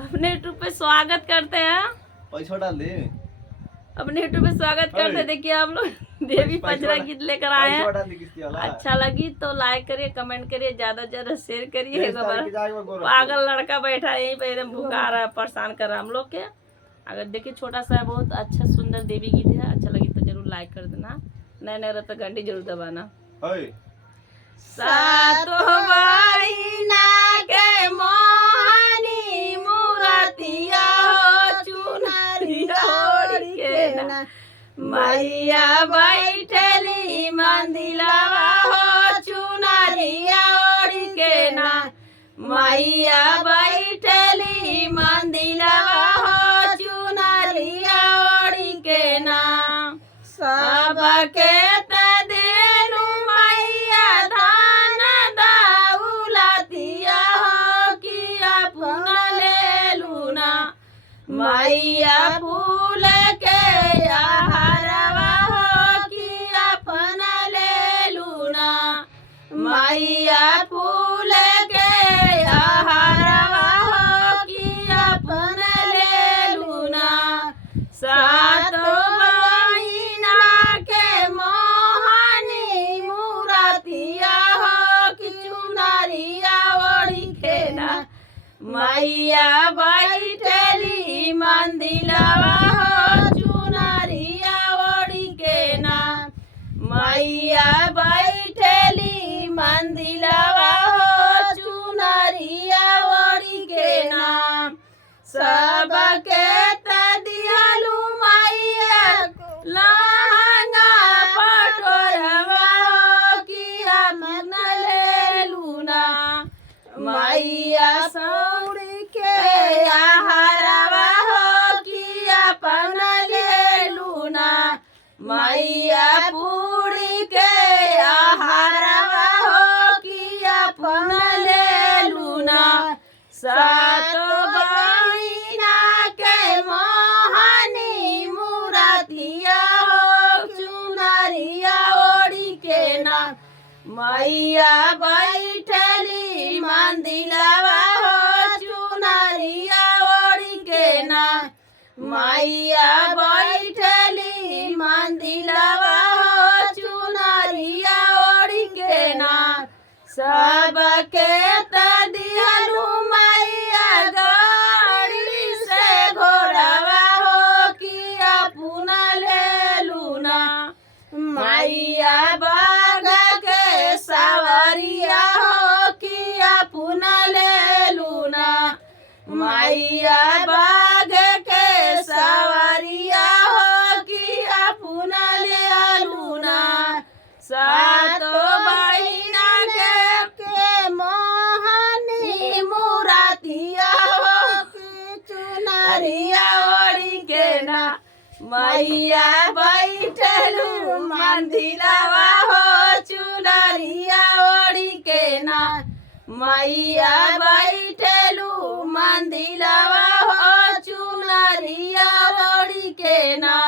अपने यूट्यूब पे स्वागत करते हैं। पैसा डाल दे। अपने यूट्यूब पे स्वागत करते हैं। देखिए आप लोग देवी पचरा गीत लेकर आए हैं। अच्छा लगी तो लाइक करिए, कमेंट करिए, ज्यादा से ज्यादा शेयर करिए। पागल लड़का बैठा है यहीं पे, एकदम भुका रहा है, परेशान कर रहा है हम लोग के। अगर देखिए छोटा सा है, बहुत अच्छा सुंदर देवी गीत है। अच्छा लगी तो जरूर लाइक कर देना, नए नए तो घंटी जरूर दबाना। सातो बहिना के मोहनी मुरतिया हो चुनरिया ओढ़ के ना, मैया बैठली मंदिलवा हो चुनरिया ओढ़ के ना, मैया बैठली मंदिलवा हो चुनरिया ओढ़ के ना। सबके देलू मैया धान दाउलतिया हो कि अपन लेलू ना, मैया फूल के आहारवा हो कि अपन लेलू ना, मैया फूल के आहारवा हो कि अपन लेलू ना। सातो बहिना के मोहनी मुरतिया हो कि चुनरिया ओढ़ के ना, मैया बैठली मंदिलवा हो चुनरिया ओढ़ के ना, मैया बैठली मंदिलवा हो चुनरिया ओढ़ के ना। सबके दिहलू मैया लहंगा पटोरवा हो कि अपन लेलू ना, मैया सौरी के आहारवा हो कि अपन लेलू ना, मैया पूरी के आहारवा हो कि अपन लेलू ना। सातो बहिना के मोहनी मुरतिया हो चुनरिया ओढ़ के ना, मैया बैठली मंदिलवा हो चुनरिया ओढ़ के ना, मैया बैठली मंदिलवा हो चुनरिया ओढ़ के ना। सबके दिहलू मैया गाड़ी से घोड़वा हो कि अपन लेलू ना, मैया बाग के सवरिया हो कि अपन लेलू ना, मैया बाग के सवरिया हो कि अपन लेलू ना। सातो बहिना के मोहनी मुरतिया हो कि चुनरिया ओढ़ के ना, मैया बैठलू मंदिलवा हो चुनरिया ओढ़ के ना, मैया बैठलू मंदिलवा हो चुनरिया ओढ़ के ना।